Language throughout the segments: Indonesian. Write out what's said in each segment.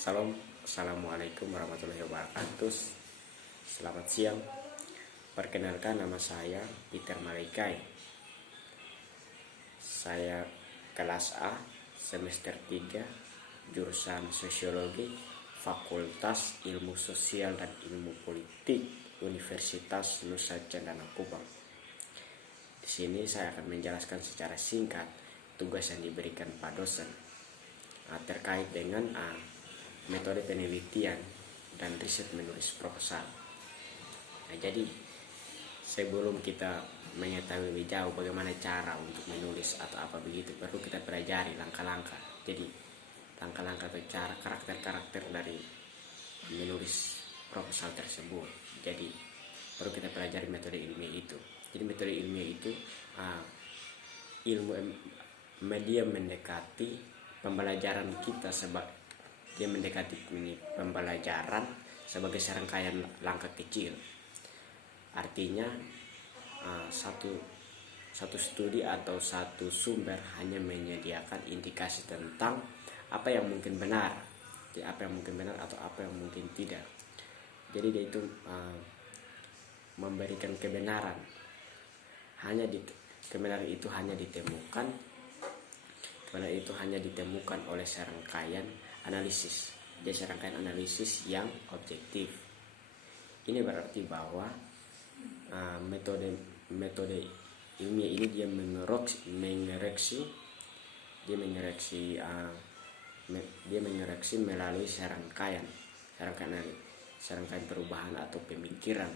Assalamualaikum warahmatullahi wabarakatuh. Selamat siang. Perkenalkan, nama saya Peter Malaikai. Saya kelas A, semester 3, jurusan Sosiologi, Fakultas Ilmu Sosial dan Ilmu Politik, Universitas Nusa Cendana Kubang. Di sini saya akan menjelaskan secara singkat tugas yang diberikan Pak dosen terkait dengan metode penelitian dan riset menulis proposal. Jadi sebelum kita mengetahui lebih jauh bagaimana cara untuk menulis atau apa begitu, perlu kita pelajari langkah-langkah. Jadi langkah-langkah atau cara karakter-karakter dari menulis proposal tersebut. Jadi perlu kita pelajari metode ilmiah itu. Jadi metode ilmiah itu ilmu media mendekati pembelajaran kita sebagai dia mendekati pembelajaran sebagai serangkaian langkah kecil. Artinya satu studi atau satu sumber hanya menyediakan indikasi tentang apa yang mungkin benar, atau apa yang mungkin tidak. Jadi dia itu memberikan kebenaran. Kebenaran itu hanya ditemukan oleh serangkaian analisis. Jadi serangkaian analisis yang objektif. Ini berarti bahwa metode ilmiah ini dia mengoreksi melalui serangkaian perubahan atau pemikiran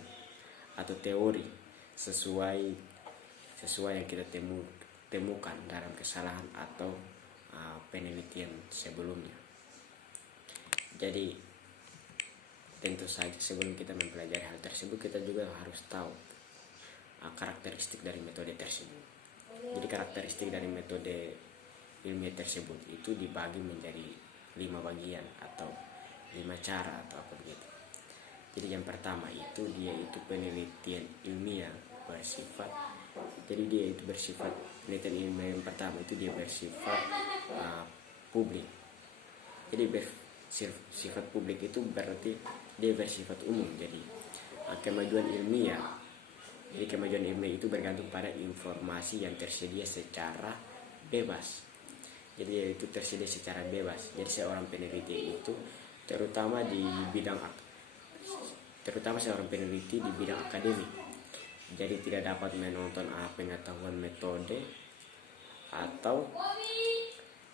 atau teori sesuai yang kita temukan dalam kesalahan atau penelitian sebelumnya. Jadi tentu saja sebelum kita mempelajari hal tersebut, kita juga harus tahu karakteristik dari metode tersebut. Jadi karakteristik dari metode ilmiah tersebut itu dibagi menjadi 5 bagian atau 5 cara atau apa begitu. Jadi yang pertama itu dia itu penelitian ilmiah bersifat. Jadi dia itu penelitian ilmiah yang pertama itu dia bersifat publik. Jadi sifat publik itu berarti dia bersifat umum. Jadi kemajuan ilmiah itu bergantung pada informasi yang tersedia secara bebas. Jadi itu tersedia secara bebas. Jadi seorang peneliti itu terutama seorang peneliti di bidang akademik, jadi tidak dapat menonton pengetahuan metode atau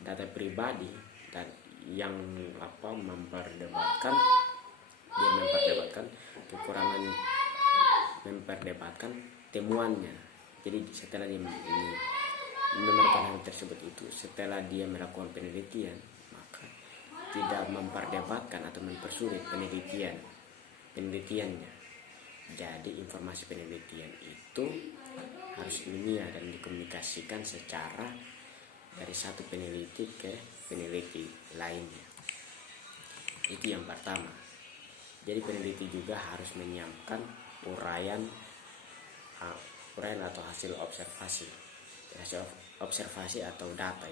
data pribadi dan yang memperdebatkan temuannya. Jadi setelah dia menemukan hal tersebut itu, setelah dia melakukan penelitian, maka tidak memperdebatkan atau mempersulit penelitiannya. Jadi informasi penelitian itu harus ilmiah dan dikomunikasikan secara dari satu peneliti ke peneliti lainnya. Itu yang pertama. Jadi peneliti juga harus menyiapkan uraian atau hasil observasi atau data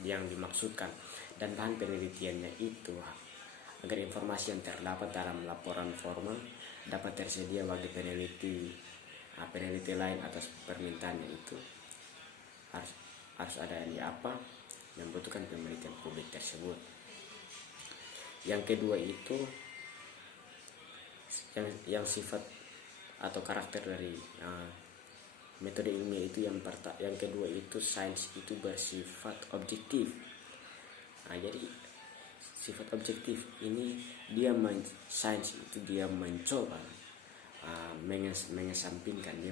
yang dimaksudkan, dan bahan penelitiannya itu agar informasi yang terdapat dalam laporan formal dapat tersedia bagi peneliti lain atas permintaannya. Itu harus ada membutuhkan penelitian publik tersebut. Yang kedua itu yang sifat atau karakter dari metode ilmiah itu yang kedua itu sains itu bersifat objektif. Jadi sifat objektif ini sains itu dia mencoba mengesampingkan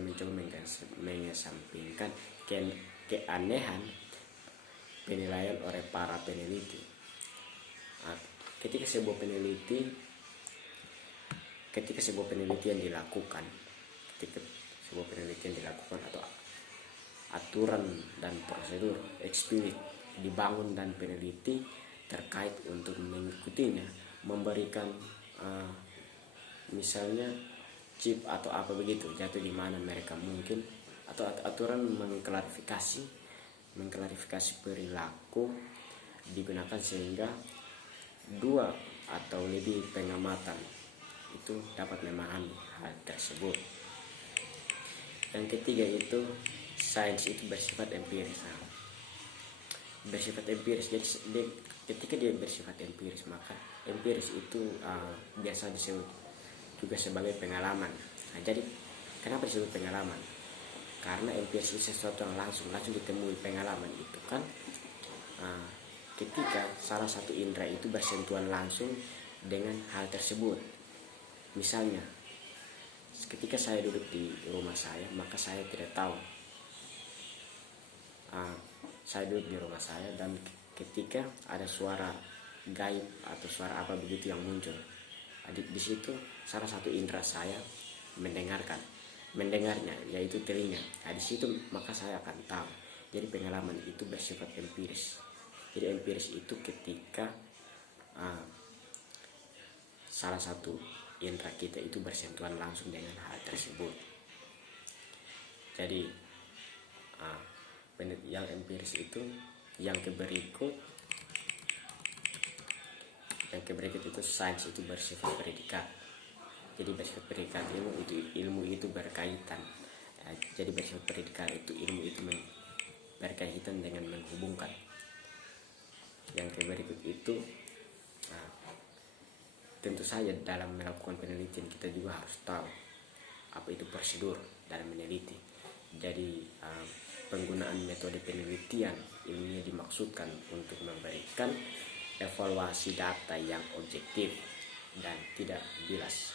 keanehan penilaian oleh para peneliti. Ketika sebuah penelitian dilakukan atau aturan dan prosedur eksplisit dibangun dan peneliti terkait untuk mengikutinya memberikan misalnya chip atau apa begitu jatuh di mana mereka mungkin, atau aturan mengklarifikasi perilaku digunakan sehingga dua atau lebih pengamatan itu dapat memahami hal tersebut. Yang ketiga itu sains itu bersifat empiris. Bersifat empiris, jadi ketika dia bersifat empiris, maka empiris itu biasa disebut juga sebagai pengalaman. Jadi kenapa disebut pengalaman? Karena empiris itu sesuatu yang langsung ditemui. Pengalaman itu kan ketika salah satu indera itu bersentuhan langsung dengan hal tersebut. Misalnya ketika saya duduk di rumah saya, maka saya tidak tahu saya duduk di rumah saya, dan ketika ada suara gaib atau suara apa begitu yang muncul, di situ salah satu indera saya mendengarnya, yaitu telinga. Di situ maka saya akan tahu. Jadi pengalaman itu bersifat empiris. Jadi empiris itu ketika salah satu indera kita itu bersentuhan langsung dengan hal tersebut. Jadi yang empiris itu yang berikut itu sains itu bersifat predikat. Jadi bersifat predikat, ilmu itu berkaitan. Jadi bersifat predikat itu ilmu itu berkaitan dengan menghubungkan. Yang berikut itu tentu saja dalam melakukan penelitian kita juga harus tahu apa itu prosedur dalam meneliti. Jadi penggunaan metode penelitian ilmiah dimaksudkan untuk memberikan evaluasi data yang objektif dan tidak bias.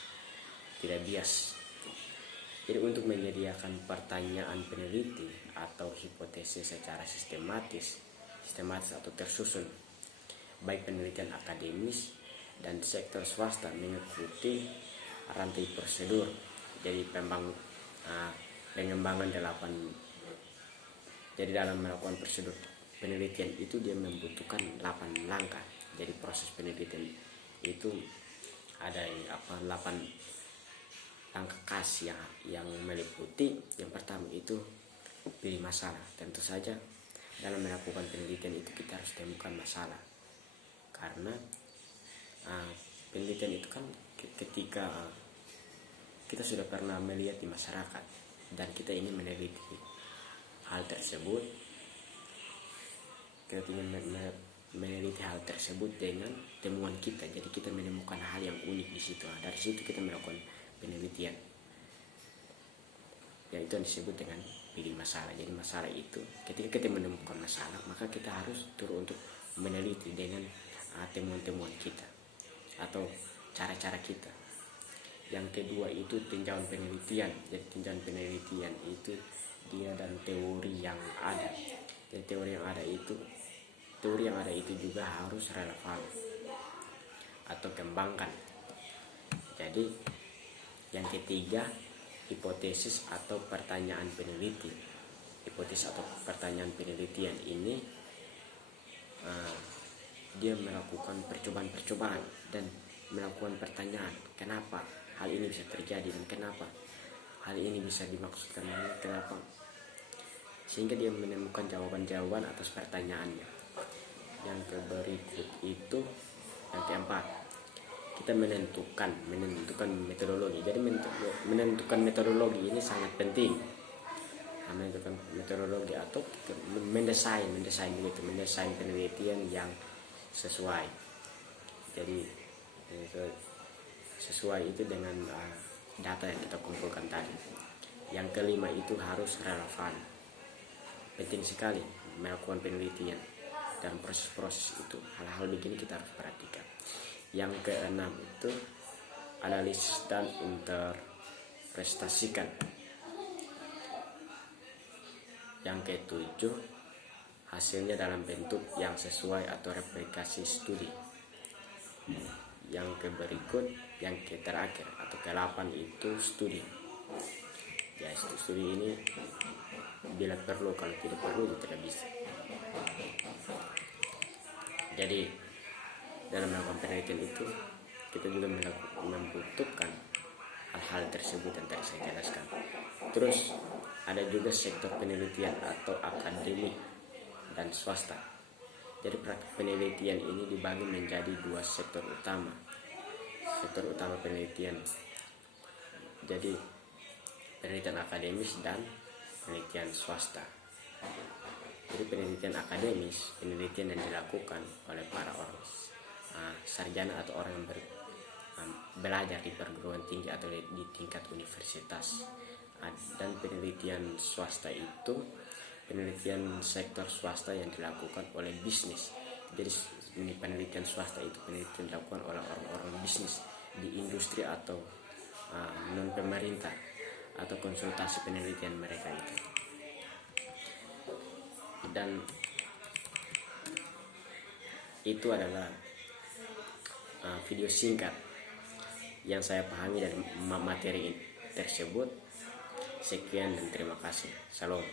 Jadi untuk menyediakan pertanyaan peneliti atau hipotesis secara sistematis atau tersusun, baik penelitian akademis dan sektor swasta mengikuti rantai prosedur. Jadi pengembangan jadi dalam melakukan prosedur penelitian itu dia membutuhkan 8 langkah. Jadi proses penelitian itu ada 8 langkah khas yang meliputi. Yang pertama itu pilih masalah. Tentu saja dalam melakukan penelitian itu kita harus temukan masalah, karena penelitian itu kan ketika kita sudah pernah melihat di masyarakat dan kita ingin meneliti hal tersebut, kita ingin meneliti hal tersebut dengan temuan kita. Jadi kita menemukan hal yang unik di situ. Dari situ kita melakukan penelitian. Ya, itu yang disebut dengan pilih masalah. Jadi masalah itu ketika kita menemukan masalah, maka kita harus turun untuk meneliti dengan temuan-temuan kita atau cara-cara kita. Yang kedua itu tinjauan penelitian. Jadi tinjauan penelitian itu dia dan teori yang ada. Jadi teori yang ada itu juga harus relevan atau kembangkan. Jadi yang ketiga, hipotesis atau pertanyaan peneliti. Hipotesis atau pertanyaan penelitian ini dia melakukan percobaan dan melakukan pertanyaan, kenapa hal ini bisa terjadi dan kenapa hal ini bisa dimaksudkan, kenapa, sehingga dia menemukan jawaban-jawaban atas pertanyaannya. Yang berikut itu yang keempat, kita menentukan metodologi. Jadi menentukan metodologi ini sangat penting. Menentukan metodologi atau mendesain penelitian yang sesuai. Jadi sesuai itu dengan data yang kita kumpulkan tadi. Yang kelima itu harus relevan. Penting sekali melakukan penelitian dan proses-proses itu. Hal-hal begini kita harus perhatikan. Yang keenam itu analisis dan interpretasikan. Yang ketujuh, hasilnya dalam bentuk yang sesuai atau replikasi studi. Yang berikut, yang terakhir atau ke-8 itu studi. Ya, studi ini bila perlu, kalau tidak perlu tidak bisa. Jadi dalam melakukan penelitian itu kita juga membutuhkan hal-hal tersebut yang tadi saya jelaskan. Terus ada juga sektor penelitian atau akademik dan swasta. Jadi praktik penelitian ini dibagi menjadi dua sektor utama. Sektor utama penelitian, jadi penelitian akademis dan penelitian swasta. Jadi penelitian akademis, penelitian yang dilakukan oleh para orang sarjana atau orang yang belajar di perguruan tinggi atau di tingkat universitas. Dan penelitian swasta itu penelitian sektor swasta yang dilakukan oleh bisnis. Jadi ini penelitian swasta itu penelitian dilakukan oleh orang-orang bisnis di industri atau non pemerintah atau konsultasi penelitian mereka itu. Dan itu adalah video singkat yang saya pahami dari materi tersebut. Sekian dan terima kasih. Salam.